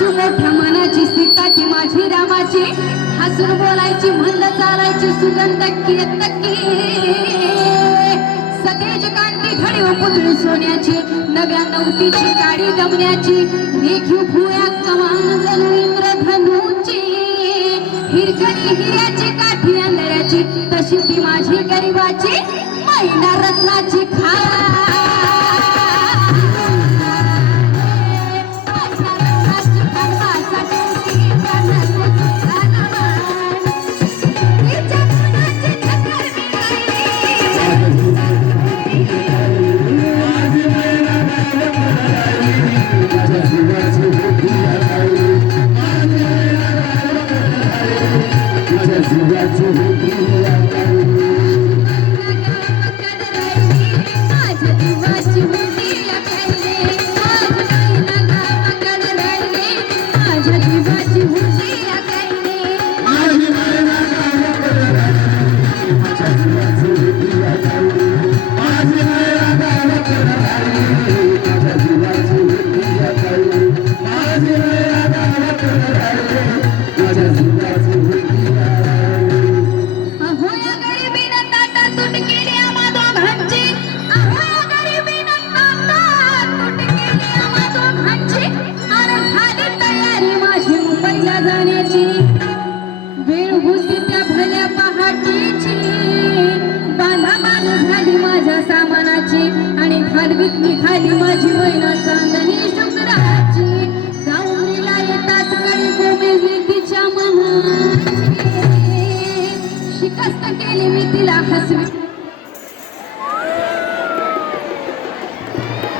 कामाची मोठ्या मनाची सीता ती माझी रामाची हसून बोलायची म्हणलं चालायची सुगंध कीर्तकी सतेज कांती घडी व पुतळी सोन्याची नव्या नवतीची काडी दमण्याची रेखीव भुया कमान जणू इंद्रधनुची हिरकणी हिऱ्याची काठी अंधळ्याची तशी ती माझी गरिबाची मैना रत्नाची खाली माझी मैना चांदणी शुक्राची गाऊनीला येताच कडे गोमेजली तिच्या मनाची शिकस्त केली मी तिला हसवी